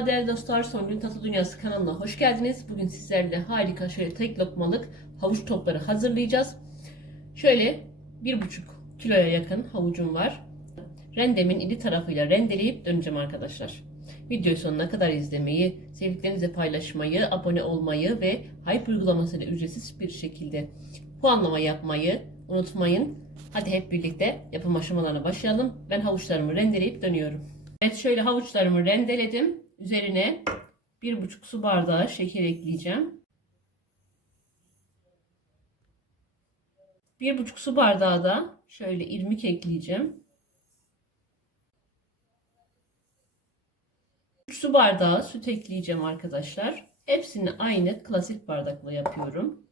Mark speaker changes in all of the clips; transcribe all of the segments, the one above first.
Speaker 1: Merhaba değerli dostlar, Son Gün Tatlı Dünyası kanalına hoş geldiniz. Bugün sizlerle harika şöyle tek lokmalık havuç topları hazırlayacağız. Şöyle bir buçuk kiloya yakın havucum var. Rendemin iri tarafıyla rendeleyip döneceğim arkadaşlar. Videoyu sonuna kadar izlemeyi, sevdiklerinizle paylaşmayı, abone olmayı ve Hype uygulamasıyla ücretsiz bir şekilde puanlama yapmayı unutmayın. Hadi hep birlikte yapım aşamalarına başlayalım. Ben havuçlarımı rendeleyip dönüyorum. Evet şöyle havuçlarımı rendeledim. Üzerine bir buçuk su bardağı şeker ekleyeceğim. Bir buçuk su bardağı da şöyle irmik ekleyeceğim. 3 su bardağı süt ekleyeceğim arkadaşlar. Hepsini aynı klasik bardakla yapıyorum.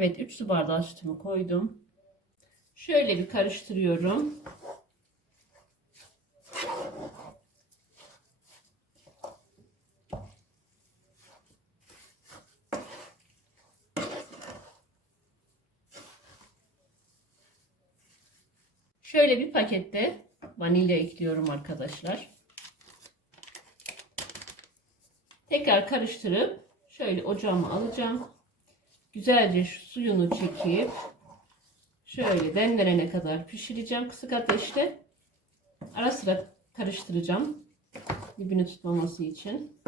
Speaker 1: Evet 3 su bardağı sütümü koydum. Şöyle bir karıştırıyorum. Şöyle bir pakette vanilya ekliyorum arkadaşlar. Tekrar karıştırıp şöyle ocağıma alacağım. Güzelce şu suyunu çekip şöyle demlenene kadar pişireceğim kısık ateşte. Ara sıra karıştıracağım. Dibini tutmaması için.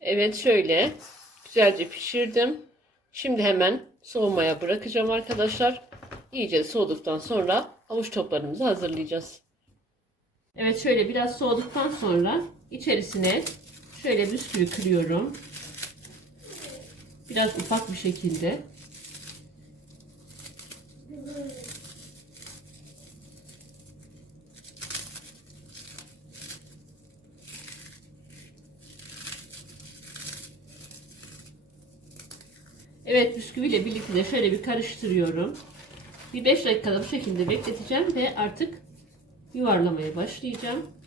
Speaker 1: Evet şöyle güzelce pişirdim. Şimdi hemen soğumaya bırakacağım arkadaşlar. İyice soğuduktan sonra havuç toplarımızı hazırlayacağız. Evet şöyle biraz soğuduktan sonra içerisine şöyle bisküvi kırıyorum. Biraz ufak bir şekilde. Evet bisküviyle birlikte şöyle bir karıştırıyorum. Bir 5 dakikada bu şekilde bekleteceğim ve artık yuvarlamaya başlayacağım.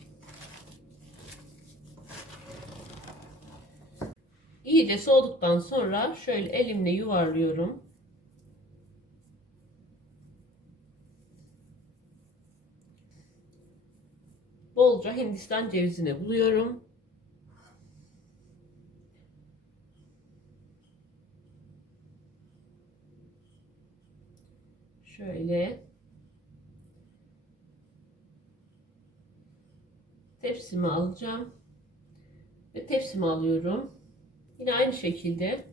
Speaker 1: İyice soğuduktan sonra şöyle elimle yuvarlıyorum. Bolca Hindistan cevizini buluyorum. Şöyle tepsimi alacağım ve tepsimi alıyorum. Yine aynı şekilde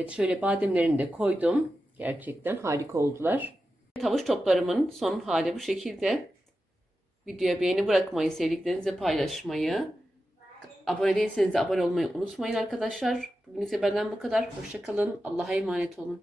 Speaker 1: Evet şöyle bademlerini de koydum. Gerçekten harika oldular. Havuç toplarımın son hali bu şekilde. Videoya beğeni bırakmayı, sevdiklerinizle paylaşmayı, abone değilseniz de abone olmayı unutmayın arkadaşlar. Bugün ise benden bu kadar. Hoşçakalın. Allah'a emanet olun.